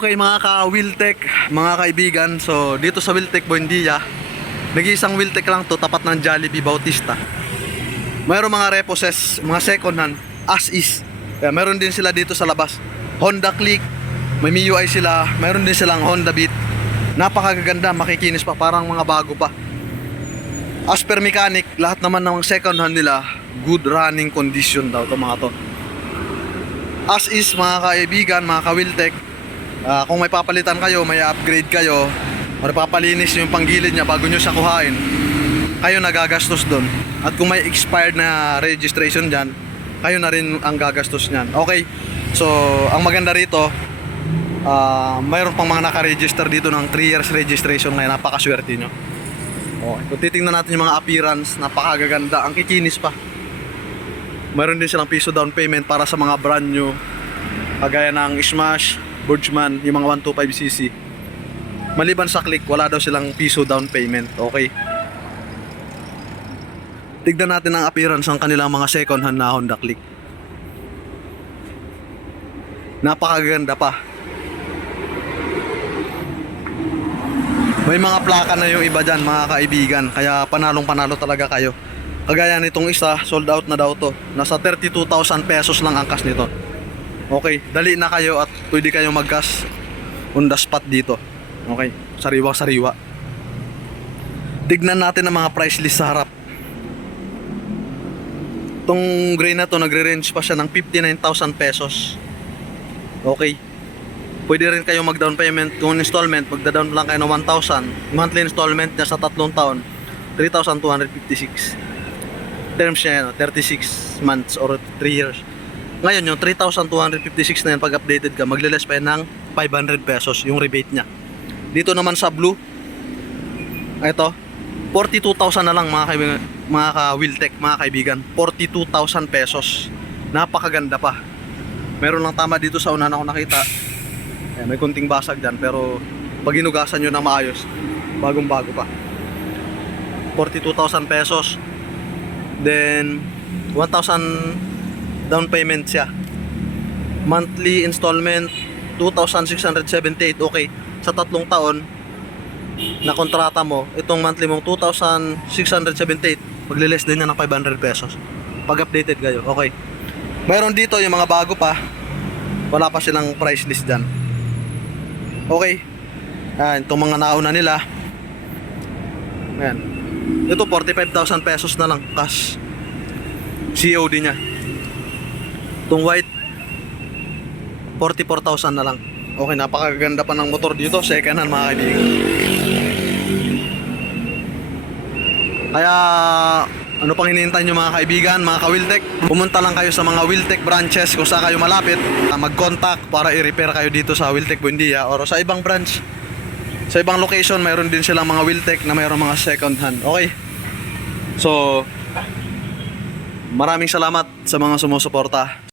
Okay mga ka-Wiltech, mga kaibigan, so dito sa Wiltech Buendia, nag-iisang Wiltech lang to, tapat ng Jollibee Bautista. Mayroong mga reposes, mga second hand, as is. Kaya mayroon din sila dito sa labas. Honda Click, may MIUI sila, mayroon din silang Honda Beat. Napakaganda, makikinis pa, parang mga bago pa. As per mechanic, lahat naman ng second hand nila, good running condition daw to mga to. As is mga kaibigan, mga ka-Wiltech, kung may papalitan kayo, may upgrade kayo, o papalinis yung panggilid niya bago nyo siya kuhain, kayo nagagastos doon. At kung may expired na registration dyan, kayo na rin ang gagastos nyan. Okay, so ang maganda rito, mayroon pang mga nakaregister dito ng 3 years registration, kaya napakaswerte nyo. Okay, kung titingnan natin yung mga appearance, napakagaganda, ang kikinis pa. Mayroon din silang piso down payment para sa mga brand new, kagaya ng Smash, Burjman, yung mga 125cc. Maliban sa Click, wala daw silang piso down payment. Okay, tignan natin ang appearance ng kanilang mga second hand na Honda Click. Napakaganda pa. May mga plaka na yung iba dyan mga kaibigan, kaya panalong panalo talaga kayo. Kagaya nitong isa, sold out na daw to. Nasa 32,000 pesos lang ang cash nito. Okay, dali na kayo at pwede kayong mag-gas on the spot dito. Okay, sariwa-sariwa. Tignan natin ang mga price list sa harap. Itong gray na to, nagre-range pa siya ng 59,000 pesos. Okay, pwede rin kayong mag-down payment. Kung installment, magda-down lang kayo ng 1,000. Monthly installment niya sa 3 taon, 3,256. Terms niya, 36 months or 3 years. Ngayon, yung 3,256 na yan, pag updated ka, magle-less pa yan ng 500 pesos yung rebate niya. Dito naman sa blue, ito, 42,000 na lang mga ka-Wiltech, mga kaibigan. 42,000 pesos. Napakaganda pa. Meron lang tama dito sa unahan ako nakita. May kunting basag dyan, pero pag inugasan nyo na maayos, bagong bago pa. 42,000 pesos. Then 1,000 down payment siya. Monthly installment 2,678. Okay, sa 3 taon na kontrata mo, itong monthly mong 2,678, magle-less din yan ng 500 pesos pag updated kayo. Okay, mayroon dito yung mga bago pa, wala pa silang price list dyan. Okay, ayan, itong mga nauna nila, ayan, ito 45,000 pesos na lang cash, COD nya. Itong white 44,000 na lang. Okay, napakaganda pa ng motor dito, second hand mga kaibigan. Kaya ano pang hinihintay nyo mga kaibigan, mga ka-Wiltech? Pumunta lang kayo sa mga Wiltech branches kung saan kayo malapit, mag-contact para i-repair kayo dito sa Wiltech Buendia or sa ibang branch. Sa ibang location, mayroon din silang mga Wiltech na mayroon mga second hand. Okay, so maraming salamat sa mga sumusuporta.